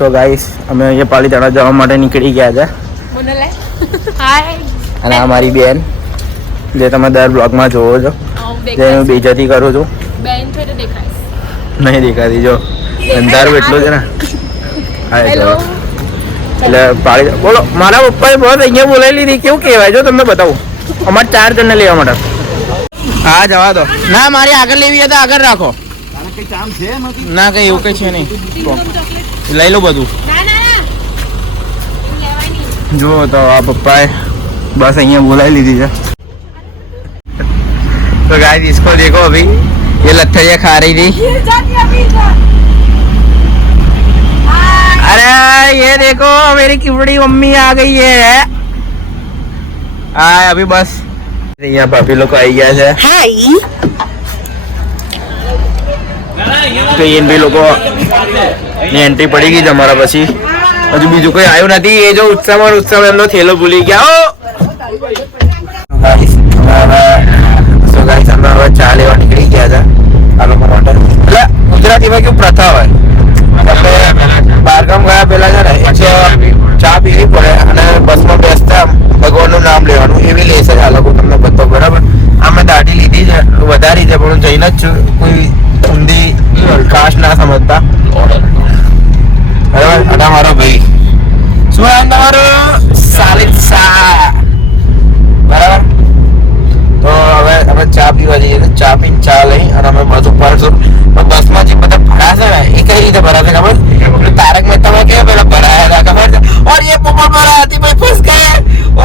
so guys અમે અહીંયા પાલીતાણા જવા માટે નીકળી ગયા છે અને આ મારી બેન જે તમે દર બ્લોગમાં જોવો છો જે હું બેઇજ્જતી કરું છું નહીં દેખાતી જો અંધારું એટલું છે ને હા જો એટલે પાળી બોલો મારા પપ્પાએ બસ અહીંયા બોલાવી લીધી કેવું કહેવાય જો તમને બતાવું અમારે 4 જણને લેવા માટે હા જવા દો ના મારી આગળ લેવી તો આગળ રાખો ના કઈ એવું કઈ છે નહીં લઈ લો બધું જો તો આ પપ્પાએ बस અહીંયા બોલાવી લીધી છે तो गाइस इसको देखो अभी ये लट्ठियाँ खा रही थी अरे ये देखो मेरी किबड़ी मम्मी आ गई है हाँ अभी बस यहाँ भाभी लोग आई गया है तो ये भी लोगों ने एंट्री पड़ेगी हमारा પછી હજુ બીજું કોઈ આવ્યું નથી એ જો ઉત્સાહ એમનો થેલો ભૂલી ગયા અમે ચા લેવા નીકળી ગયા હતા આ લોકો માટે એટલે ગુજરાતીમાં કેવું પ્રથા હોય આપણે બહારગામ ગયા પહેલા છે ને ચા પીવી પડે અને બસમાં બેસતા ભગવાનનું નામ લેવાનું એવી લેશે આ લોકો તમને બતાવો બરાબર અમે દાઢી લીધી છે વધારી છે પણ હું જઈને જ છું કોઈ ઊંધી કાશ ના સમજતા બરાબર અને મારો ભાઈ શું નામ તમારું સાલિદ શાહ બરાબર તો હવે અમે ચા પીવા જઈએ ચા પીને ચા લઈ અને અમે બસ ઉપર છું બસમાં જે બધા ભરાશે ને એ કઈ રીતે ભરાશે ખબર તારક મહેતા में क्या पहले भराया था खबर और ये पोपट भरा हाथी में फंस गए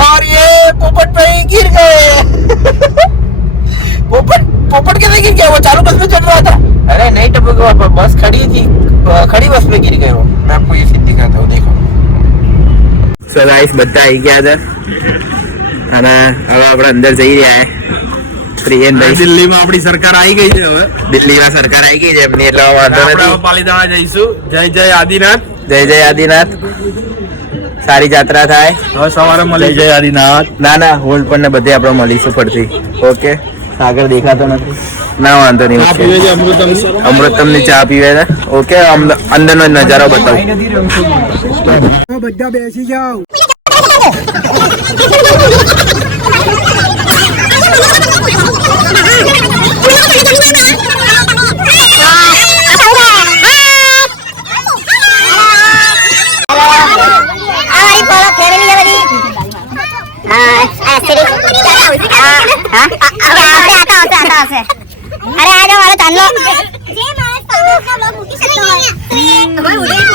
और ये पोपट पे ही गिर गए पोपट कैसे गिर गया वो चालू बस में चल रहा था अरे नहीं टपक बस खड़ी थी खड़ी बस में गिर गए वो मैं आपको ये सीन दिखाता हूँ देखो सो गाइस બધા આવી ગયા છે અને હવે આપણે અંદર જઈ રહ્યા છે પ્રિયનભાઈ દિલ્હીમાં આપણી સરકાર આવી ગઈ છે હવે દિલ્હીમાં સરકાર આવી ગઈ છે એમની એટલે વાંધો નથી આપણે પાલીતાણા જઈશું જય જય આદિનાથ સારી જાત્રા થાય હવે સવારે મળી જય આદિનાથ ના હોલ્ડ પર ને બધે આપણે મળીશું ફરતી ઓકે સાગર દેખાતો નથી ના વાંધો નહીં અમૃતમ ની ચા પીવે છે ઓકે અંદરનો નજારો બતાવું બધા બેસી જાઓ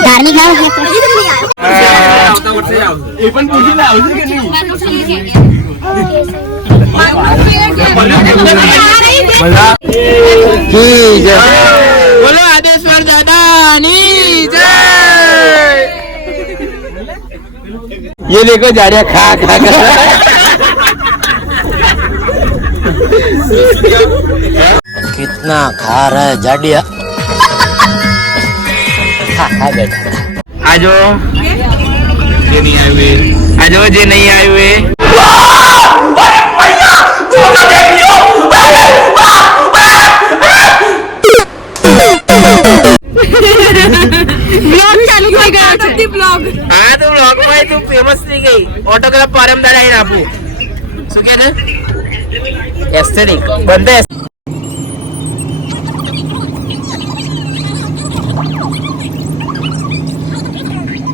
धार्मिक बोलो आदेश्वर दादा ये देखो जाड़िया खा कितना खा रहा है जाडिया आजो ये नहीं आए हुए आजो जे नहीं आए हुए ब्लॉग चालू થઈ ગયો છે ब्लॉग હા તો ब्लॉग માં તું ફેમસ થઈ ગઈ ઓટોગ્રાફ પરમદાર આઈને આપું શું કે ને એસ્થેટિક બંધ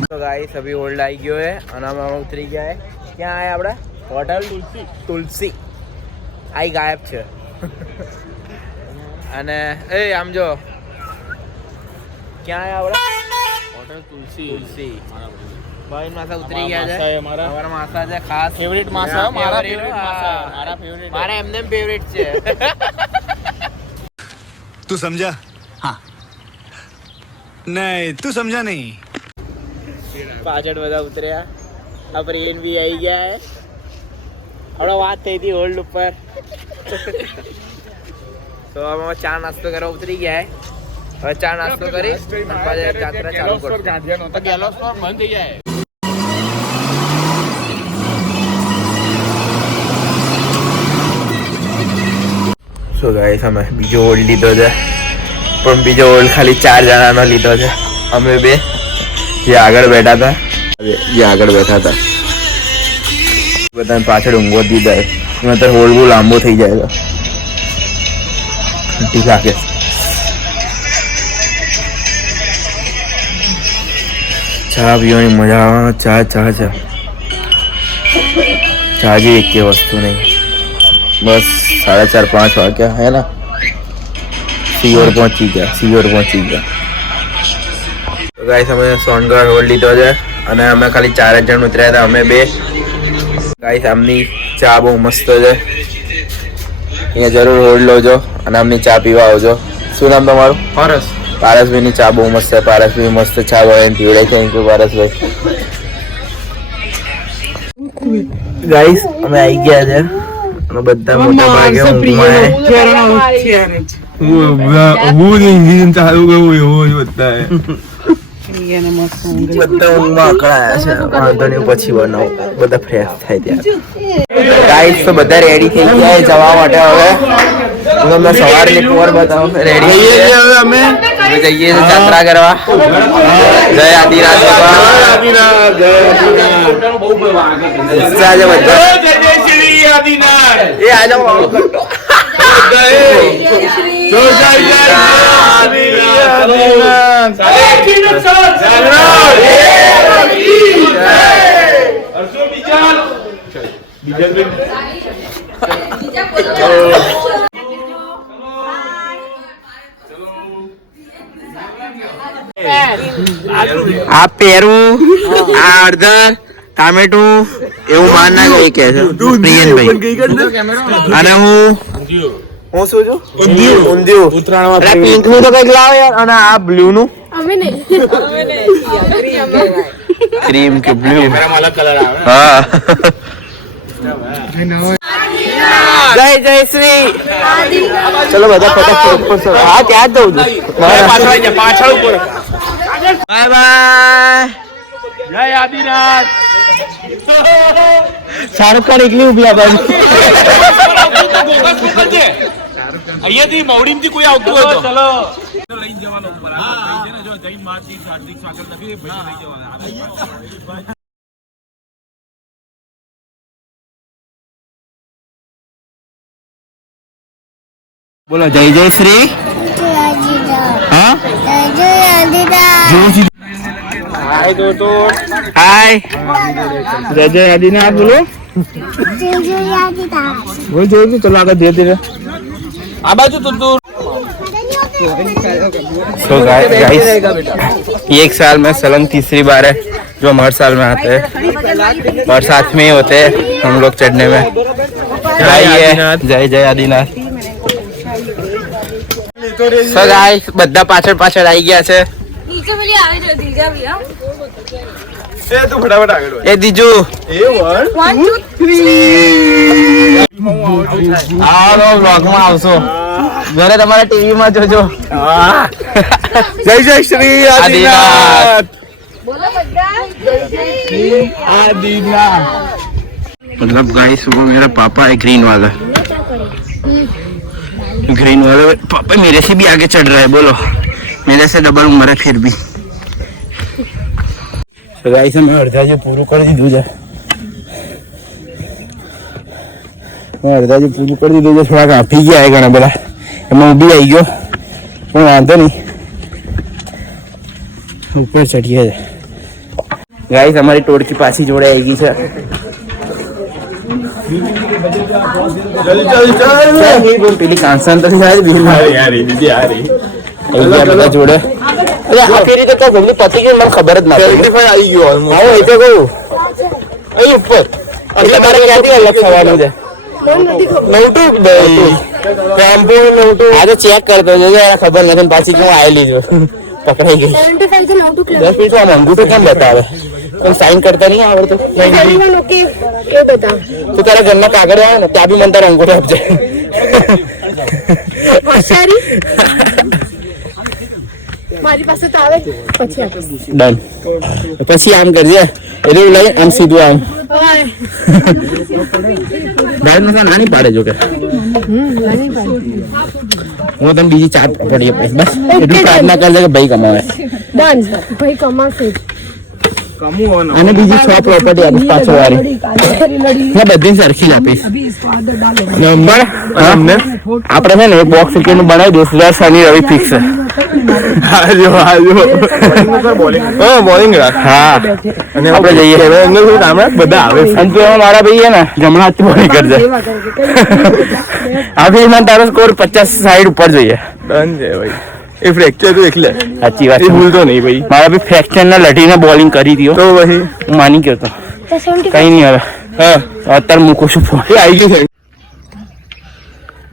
तो गाइस अभी होल्ड आई गयो है અને અમે ઉતરી ગયા है ક્યાં આયા આપણે હોટલ તુલસી આઈ ગાયબ છે અને એ આમ જો ક્યાં આયા આપણે હોટલ તુલસી ભાઈ માસા ઉતરી ગયા છે અમારા માસા છે ખાસ ફેવરિટ માસા મારા ફેવરિટ મારા એમને ફેવરિટ છે तू समझा हाँ नहीं तू समझा नहीं પાછળ બધા ઉતર્યા આ પ્રિયન બી આવી ગયા હે હમણાં વાત થઈ હતી હોલ્ડ ઉપર તો અમે ચા નાસ્તો કરવા ઉતરી ગયા હે હવે ચા નાસ્તો કરી જાત્રા ચાલુ કરશું ગેલો સ્ટોર બંધ થઈ જાય સો ગાઈસ અમે બીજો હોલ્ડ લીધો છે પણ બીજો હોલ્ડ ખાલી 4 જણાનો લીધો છે અમે બે ये આગળ બેઠા હતા ये આગળ બેઠા હતા બધાને પાછળ ઊંઘો દીધા એમાં તો હોલ બહુ લાંબો થઈ જાય ઠીક છે ચા પીવાની મજા આવે ચા ચા ચા ચા जी एक की वस्तु नहीं बस 4:30-5 वाग्या है ना सीओर पहुंची गया तो गाइस અમે સોનગઢ હોલ્ડ લીધો છે અને અમે ખાલી 4 જણ ઉતર્યા હતા અમે બે ગાઈસ આમની ચા બહુ મસ્ત છે અહીંયા જરૂર હોલ્ડ લોજો અને આમની ચા પીવા આવજો શું નામ તમારું પારસભાઈની ચા બહુ મસ્ત છે પારસભાઈ મસ્ત ચા બનાવીને પીવડાય થેન્ક યુ પારસભાઈ ગાઈસ અમે આવી ગયા છે અમે બધા મોટા ભાગે ઊંઘમાં બધા ઊંઘમાં અકળાયા છે વાંધો નહીં પછી બનાવો બધા ફ્રેશ થાય ત્યાં ગાઈસ તો બધા રેડી થઈ ગયા જવા માટે હવે હું તમને સવારની પોર બતાવો રેડી અમે જઈએ છીએ યાત્રા કરવા જય આદિનાથ એ આ જાઓ આ પેરું આ અડધર ટામેટું એવું માન ના ગઈ કે છે પ્રિયનભાઈ અને હું શું છું ઊંધિયું ઉત્તરાયણ પિંક નું તો કઈક લાવો યાર અને આ બ્લુ નું ક્રીમ કે બ્લુ અલગ કલર આવે હા જય જય શ્રી ચલો બધા ફટાફટ ઉપર હા ત્યાં જ દઉં પાછળ ઉપર બાય બાય જય આદિનાથ શાહરુખ ખાન એકલી ઉભી હતા અહીંયાથી મવડીમથી કોઈ આવતું હોય તો ચલો લઈ જવાનો ઉપર આ ભાઈ છે ને જો જૈન માતી સાત્વિક સાકર નથી ભાઈ લઈ જવાના બોલો જય જય શ્રી હા हाय दोस्तों हाय जय जय आदिनाथ बोलो बोल जय जय चलो आगे धीरे धीरे आ बाजू तो दूर सो गाइस ये एक साल में सलंग तीसरी बार है जो हम हर साल में आते हैं और साथ में ही होते हैं हम लोग चढ़ने में जय जय आदिनाथ सो गाइस બધા પાછળ પાછળ આવી ગયા છે નીચે બોલી આવે છે દીજા ભી હા એ તું ફટાફટ આગળ એ દીજુ એ 1 2 3 આવો વ્લોગ માં આવશો ઘરે તમારા ટીવી માં જોજો જય જય શ્રી આદિનાથ બોલો બધા જય જય आदिनाथ मतलब गाइस वो मेरा पापा है ग्रीन वाला पापा मेरे से भी आगे चढ़ रहा है बोलो मेरे से डबल उम्र है फिर भी तो गाइस मैं अर्धा जो पूरा कर दीधું છે मैं अर्धा जो पूरा कर दीધું છે થોડા કાફી ગયા है ઘણા બધા એમાં ઊભી આવી ગયો પણ વાંધો નહીં ઉપર ચડીએ છે ગાઈસ અમારી ટોળકી પાછી જોડે આવી ગઈ છે પેલી કાંસન તો બધા જોડે આખી રીતે તો જલ્દી પતી ગઈ મને ખબર જ ના આવી ગયો હા એ તો કહું અહીં ઉપર તમારે ક્યાંથી અલગ થવાનું છે આ તો ચેક કરતો ખબર નથી પાછી કેવું આવેલી છે પકડાઈ ગઈ 10 મિનિટ આમ અંગૂઠો કેમ બતાવે પણ સાઈન કરતા નહીં આવડતું તો તારા ઘરના કાગળ આવે ને ત્યાં બી મને તારા અંગૂઠો આપજે મારી પાસે તો આવે પછી આપીશ ડન પછી આમ કરજે એટલે લઈ આમ સીધું આમ દાળ મસાલા નાની પાડે જો કે હું તને બીજી ચાર પડીએ બસ એટલું પ્રાર્થના કરજે કે ભાઈ કમાવે ડન ભાઈ કમાશે અને બીજી 6 પ્રોપર્ટી આપીશ 500 વાળી ને બધી સરખી જ આપીશ નંબર અમને આપણે છે ને એક બોક્સ ક્રિકેટ નું બનાવી દઈશું દર શનિ રવિ ફિક્સ છે બોલિંગ હા અને આપણે જઈએ બધા આવે અંતમાં મારા ભાઈ છે ને જમણા હાથથી બોલિંગ કરજે અભી મને તારો સ્કોર 50-60 ઉપર જોઈએ ડન છે ભાઈ એ ફ્રેક્ચર તું એકલે સાચી વાત ભૂલતો નહીં ભાઈ મારા બી ફ્રેક્ચર ના લટીને બોલિંગ કરી દીધો તો ભાઈ હું માની ગયો તો કઈ નહીં હવે હા અત્યારે મૂકું છું ફોન આવી ગયું છે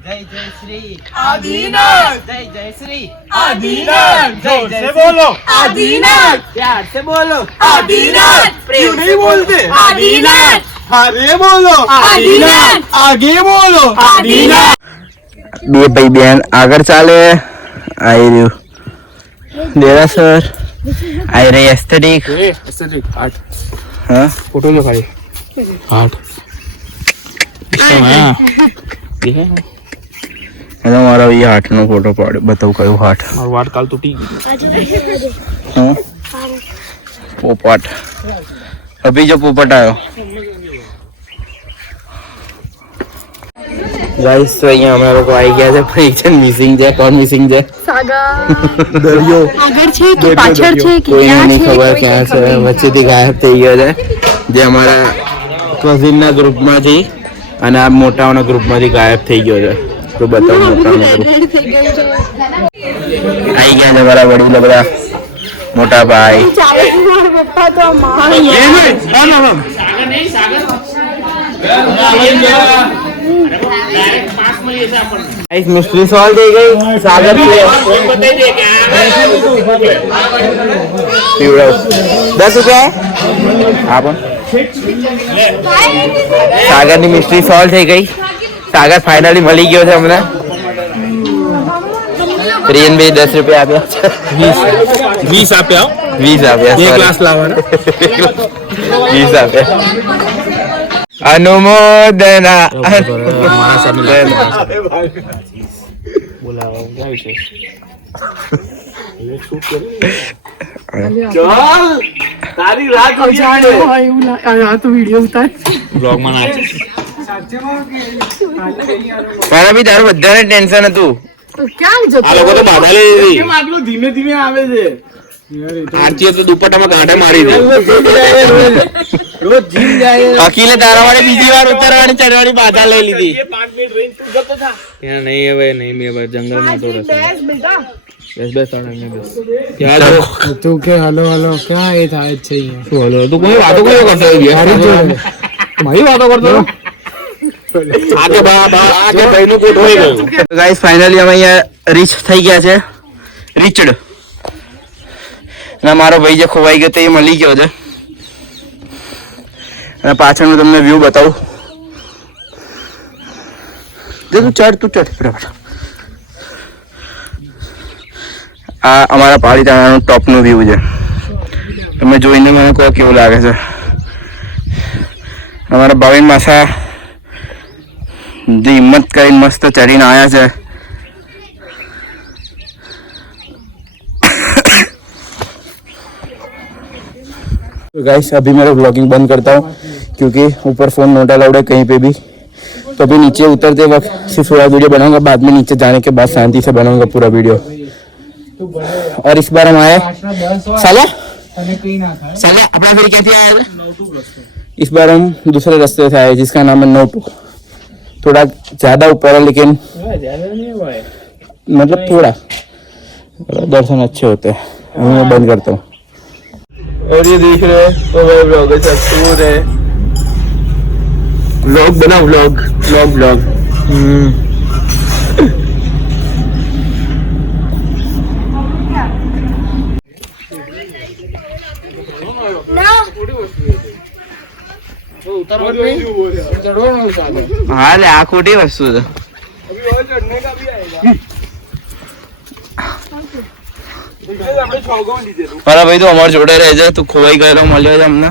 जय जय श्री आदिनाथ जय जय श्री आदिनाथ जय जय बोलो आदिनाथ प्यार से बोलो आदिनाथ प्रेम नहीं बोलते आदिनाथ आगे बोलो आदिनाथ आगे बोलो आदिनाथ બે ભાઈ બેન આગળ ચાલે આવી રહ્યું દેરાસર આવી રહી એસ્થેટિક આર્ટ હા ફોટો જો ખાલી આર્ટ હેલો મારો એ હાથ નો ફોટો પાડ્યો બતાવ કયો હાથ મારો વાટ કાલ તૂટી ગયો પોપટ અભી જો પોપટ આવ્યો ગાઈસ તો અહીંયા અમે લોકો આવી ગયા છે પરીક્ષણ મિસિંગ છે કોણ મિસિંગ છે દરિયો આગળ છે કે પાછળ છે કે કોઈને ક્યાં નહીં છે ખબર ક્યાં છે વચ્ચેથી ગાયબ થઈ ગયો છે જે અમારા કઝિનના ગ્રુપમાંથી અને આ મોટાઓના ગ્રુપમાંથી ગાયબ થઈ ગયો છે તો બતાવો મોટાઓનો ગ્રુપ આવી ગયા છે મારા વડીલો બધા મોટા ભાઈ પપ્પા તો ગાઈસ મિસ્ટ્રી સોલ્વ થઈ ગઈ સાગર છે 10 રૂપિયા હા પણ સાગરની મિસ્ટ્રી સોલ્વ થઈ ગઈ સાગર ફાઇનલી મળી ગયો છે અમને પ્રિયન ભાઈ 10 રૂપિયા આપ્યા 20 આપ્યા 20 આપ્યા એક ગ્લાસ લાવવાનો 20 આપ્યા અનુમોદના મારા સામે બોલાવો क्या विशेष चल तारी रात हो जाए આ તો વિડિયો ઉતાર બ્લોગ માં નાખ મારા બી તારું બધાને ટેન્શન હતું ક્યાં જતો આ લોકો તો બાધા લઈ લીધી કેમ આટલું ધીમે ધીમે આવે છે આરતી તો દુપટ્ટામાં ગાંઠે મારી દે રોજ જીમ જાય અકીલે તારા વાળે બીજી વાર ઉતરવાની ચડવાની બાધા લઈ લીધી 5 મિનિટ રેન્જ તું જતો થા ત્યાં નહીં હવે નહીં મેં હવે જંગલમાં તો રહેશે બેટા બસ તાણે બસ ક્યાં તું કે હલો હલો ક્યાં એ થાય છે અહીંયા શું હલો તું કોઈ વાતો કયો કરતો મારી જોડે મારી વાતો કરતો આગે બા આગે ભાઈનું કોટ હોઈ ગયું ગાઈસ ફાઇનલી અમે અહીંયા રીચ થઈ ગયા છે રીચડ અને મારો ભાઈ જે ખોવાઈ ગયો તે મળી ગયો છે અને પાછળનું તમને વ્યૂ બતાવું તું ચડ બરાબર આ અમારા પાલીતાણાનું ટોપનું વ્યૂ છે તમે જોઈને મને કહો કેવું લાગે છે અમારા ભાવિન માસા જે હિંમત કરીને મસ્ત ચડીને આવ્યા છે तो गाइस अभी मेरा व्लॉगिंग बंद करता हूँ क्योंकि ऊपर फोन नॉट अलाउड है कहीं पे भी तो अभी नीचे उतरते वक्त सिर्फ थोड़ा वीडियो बनाऊंगा बाद में नीचे जाने के बाद शांति से बनाऊंगा पूरा वीडियो और इस बार हम आए साला अपना फिर कैसे आया था इस बार हम दूसरे रास्ते से आए जिसका नाम है नोटू थोड़ा ज्यादा ऊपर है लेकिन मतलब थोड़ा दर्शन अच्छे होते हैं मैं बंद करता हूँ और ये देख रहे हैं तो वह व्लॉग है टूर है व्लॉग बना व्लॉग हाँ ले आ खोटी वस्तु है મારા ભાઈ તો અમાર જોડે રહે છે તું ખોવાઈ ગયેલો મળ્યો છે અમને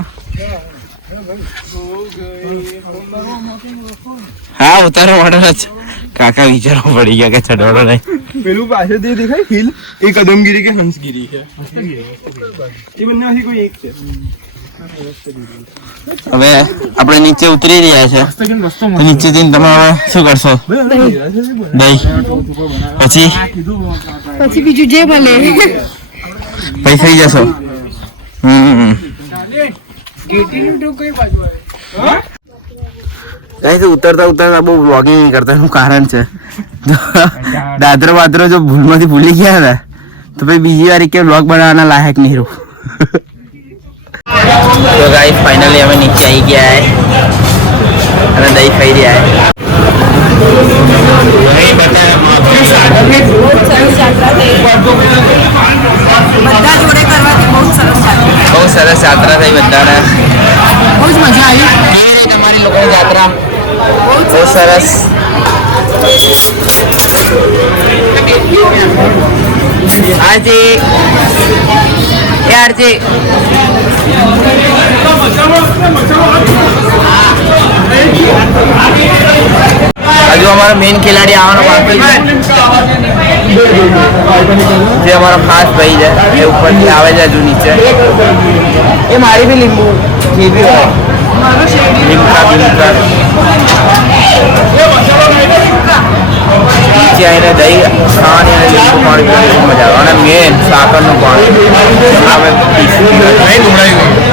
હા ઉતારવા માટે જ કાકા વિચારવા પડી ગયા કે ચડવાનો નહીં પેલું પાછળથી દેખાય હિલ એ કદમગીરી કે હંસગીરી છે એ બંનેમાંથી કોઈ એક છે હવે આપણે નીચે ઉતરી રહ્યા છે તો નીચેથી તમે હવે શું કરશો દહીં પછી પછી બીજું જે બને પછી થઈ જશો ઉતરતા ઉતરતા બહુ બ્લોગિંગ નહીં કરતા એનું કારણ છે દાદરો વાદરો જો ભૂલમાંથી ભૂલી ગયા હતા તો પછી બીજી વાર કે બ્લોગ બનાવવાના લાયક નહીં રહું તો ગાઈસ ફાઇનલી અમે નીચે આવી ગયા અને દહીં ખાઈ રહ્યા બહુ સરસ યાત્રા થઈ બધાને બહુ જ મજા આવી તમારી લોકોની યાત્રા બહુ સરસ હાજી યારજી હજુ અમારો મેઇન ખેલાડી આવવાનો બાકી છે જે અમારો ખાસ ભાઈ છે એ ઉપરથી આવે છે હજુ નીચે એ મારી બી લીંબુ જે બી હોય લીમકા બીમકા નીચે આવીને દહીં ખાવાની અને લીંબુ પાણી પીવાની મજા આવે અને મેન સાકરનું પાણી અમે